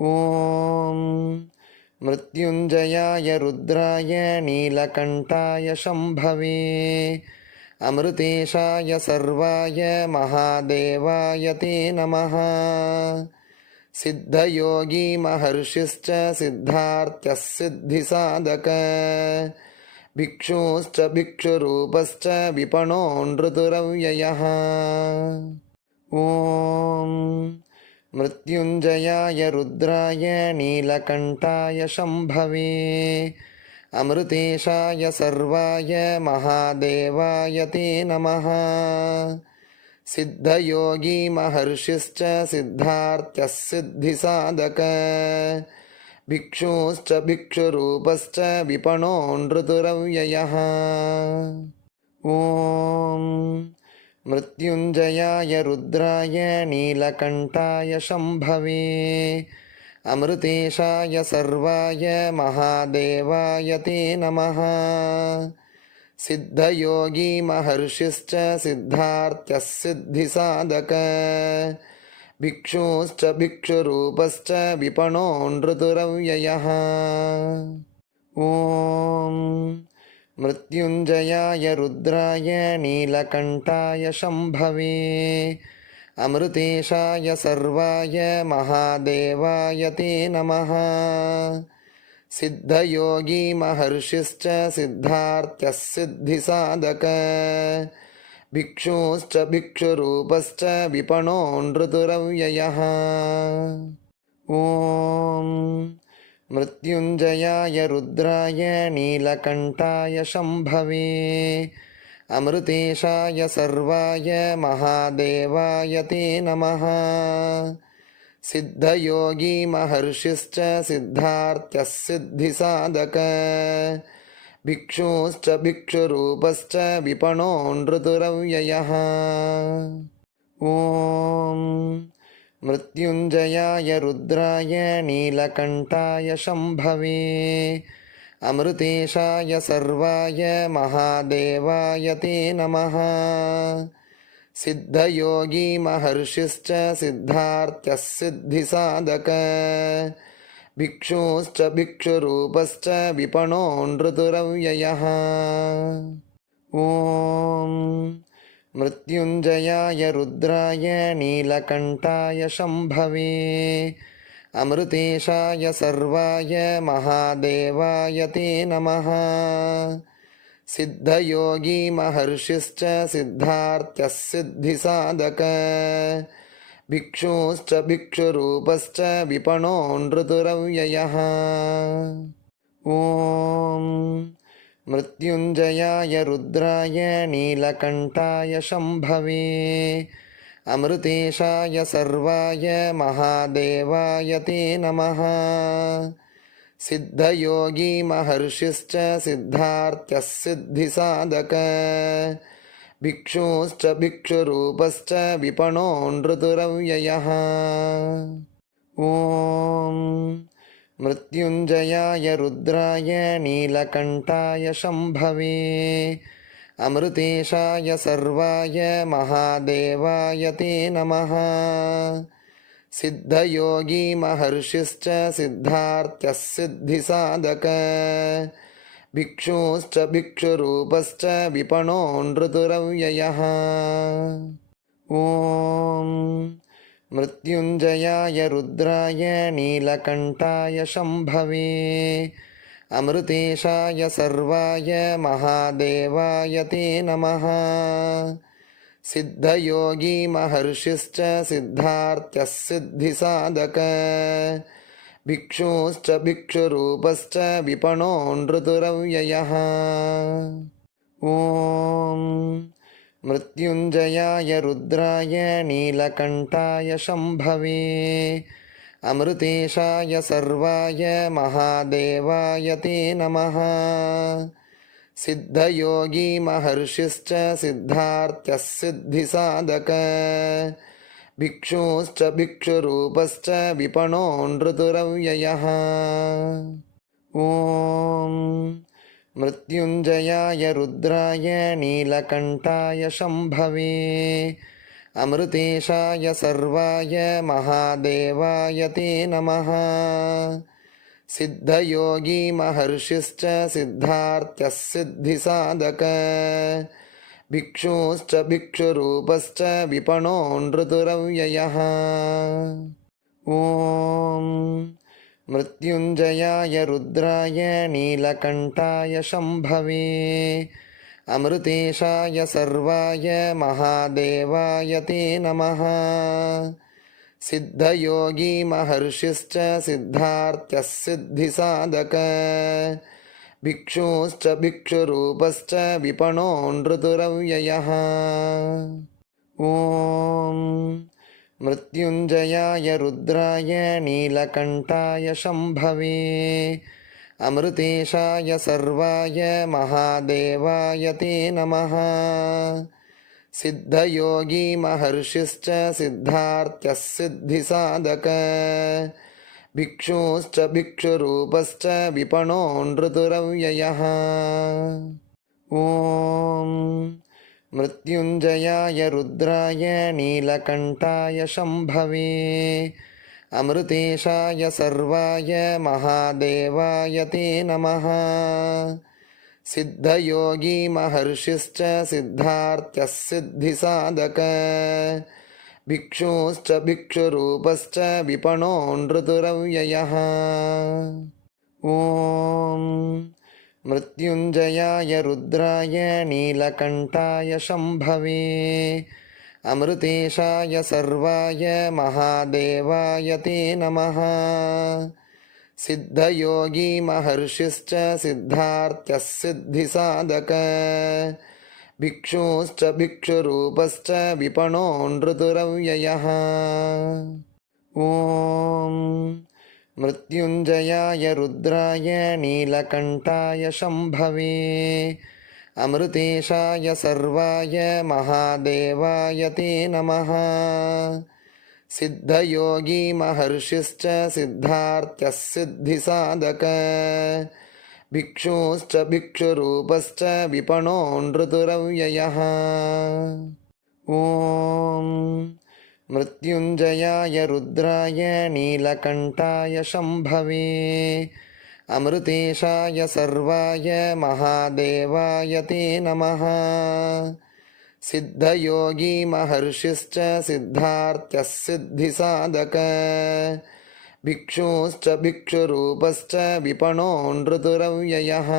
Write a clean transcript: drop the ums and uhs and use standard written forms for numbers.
ॐ मृत्युञ्जयाय रुद्राय नीलकण्ठाय शम्भवे अमृतेशाय सर्वाय महादेवाय ते नमः। सिद्धयोगी महर्षिश्च सिद्धार्थ्यः सिद्धिसाधक भिक्षुश्च भिक्षुरूपश्च विपणो नृतुरव्ययः। ॐ मृत्युञ्जयाय रुद्राय नीलकण्ठाय शम्भवे अमृतेशाय सर्वाय महादेवाय ते नमः। सिद्धयोगी महर्षिश्च सिद्धार्थ्यः सिद्धिसाधक भिक्षुश्च भिक्षुरूपश्च विपणो नृतुरव्ययः। ॐ मृत्युञ्जयाय रुद्राय नीलकण्ठाय शम्भवे अमृतेशाय सर्वाय महादेवाय ते नमः। सिद्धयोगी महर्षिश्च सिद्धार्थ्यः सिद्धिसाधक भिक्षुश्च भिक्षुरूपश्च विपणो नृतुरव्ययः। ॐ मृत्युञ्जयाय रुद्राय नीलकण्ठाय शम्भवे अमृतेशाय सर्वाय महादेवाय ते नमः। सिद्धयोगी महर्षिश्च सिद्धार्थ्यः सिद्धिसाधक भिक्षुश्च भिक्षुरूपश्च विपणो नृतुरव्ययः। ॐ मृत्युञ्जयाय रुद्राय नीलकण्ठाय शम्भवे अमृतेशाय सर्वाय महादेवाय ते नमः। सिद्धयोगी महर्षिश्च सिद्धार्थ्यः सिद्धिसाधक भिक्षुश्च भिक्षुरूपश्च विपणो नृतुरव्ययः। ॐ मृत्युञ्जयाय रुद्राय नीलकण्ठाय शम्भवे अमृतेशाय सर्वाय महादेवाय ते नमः। सिद्धयोगी महर्षिश्च सिद्धार्थ्यः सिद्धिसाधक भिक्षुश्च भिक्षुरूपश्च विपणो नृतुरव्ययः। ॐ मृत्युञ्जयाय रुद्राय नीलकण्ठाय शम्भवे अमृतेशाय सर्वाय महादेवाय ते नमः। सिद्धयोगी महर्षिश्च सिद्धार्थ्यः सिद्धिसाधक भिक्षुश्च भिक्षुरूपश्च विपणो नृतुरव्ययः। ॐ मृत्युञ्जयाय रुद्राय नीलकण्ठाय शम्भवे अमृतेशाय सर्वाय महादेवाय ते नमः। सिद्धयोगी महर्षिश्च सिद्धार्थ्यः सिद्धिसाधक भिक्षुश्च भिक्षुरूपश्च विपणो नृतुरव्ययः। ॐ मृत्युञ्जयाय रुद्राय नीलकण्ठाय शम्भवे अमृतेशाय सर्वाय महादेवाय ते नमः। सिद्धयोगी महर्षिश्च सिद्धार्थ्यः सिद्धिसाधक भिक्षुश्च भिक्षुरूपश्च विपणो नृतुरव्ययः। ॐ मृत्युञ्जयाय रुद्राय नीलकण्ठाय शम्भवे अमृतेशाय सर्वाय महादेवाय ते नमः। सिद्धयोगी महर्षिश्च सिद्धार्थ्यः सिद्धिसाधक भिक्षुश्च भिक्षुरूपश्च विपणो नृतुरव्ययः। ॐ मृत्युञ्जयाय रुद्राय नीलकण्ठाय शम्भवे अमृतेशाय सर्वाय महादेवाय ते नमः। सिद्धयोगी महर्षिश्च सिद्धार्थ्यः सिद्धिसाधक भिक्षुश्च भिक्षुरूपश्च विपणो नृतुरव्ययः। ॐ मृत्युञ्जयाय रुद्राय नीलकण्ठाय शम्भवे अमृतेशाय सर्वाय महादेवाय ते नमः। सिद्धयोगी महर्षिश्च सिद्धार्थ्यः सिद्धिसाधक भिक्षुश्च भिक्षुरूपश्च विपणो नृतुरव्ययः। ॐ मृत्युञ्जयाय रुद्राय नीलकण्ठाय शम्भवे अमृतेशाय सर्वाय महादेवाय ते नमः। सिद्धयोगी महर्षिश्च सिद्धार्थ्यः सिद्धिसाधक भिक्षुश्च भिक्षुरूपश्च विपणो नृतुरव्ययः। ॐ मृत्युञ्जयाय रुद्राय नीलकण्ठाय शम्भवे अमृतेशाय सर्वाय महादेवाय ते नमः। सिद्धयोगी महर्षिश्च सिद्धार्थ्यः सिद्धिसाधक भिक्षुश्च भिक्षुरूपश्च विपणो नृतुरव्ययः। ॐ मृत्युञ्जयाय रुद्राय नीलकण्ठाय शम्भवे अमृतेशाय सर्वाय महादेवाय ते नमः। सिद्धयोगी महर्षिश्च सिद्धार्थ्यः सिद्धिसाधक भिक्षुश्च भिक्षुरूपश्च विपणो नृतुरव्ययः। ॐ मृत्युञ्जयाय रुद्राय नीलकण्ठाय शम्भवे अमृतेशाय सर्वाय महादेवाय ते नमः। सिद्धयोगी महर्षिश्च सिद्धार्थ्यः सिद्धिसाधक भिक्षुश्च भिक्षुरूपश्च विपणो नृतुरव्ययः। ॐ मृत्युञ्जयाय रुद्राय नीलकण्ठाय शम्भवे अमृतेशाय सर्वाय महादेवाय ते नमः। सिद्धयोगी महर्षिश्च सिद्धार्थ्यः सिद्धिसाधक भिक्षुश्च भिक्षुरूपश्च विपणो नृतुरव्ययः। ॐ मृत्युञ्जयाय रुद्राय नीलकण्ठाय शम्भवे अमृतेशाय सर्वाय महादेवाय ते नमः। सिद्धयोगी महर्षिश्च सिद्धार्थ्यः सिद्धिसाधक भिक्षुश्च भिक्षुरूपश्च विपणो नृतुरव्ययः। ॐ मृत्युञ्जयाय रुद्राय नीलकण्ठाय शम्भवे अमृतेशाय सर्वाय महादेवाय ते नमः। सिद्धयोगी महर्षिश्च सिद्धार्थ्यः सिद्धिसाधक भिक्षुश्च भिक्षुरूपश्च विपणो नृतुरव्ययः।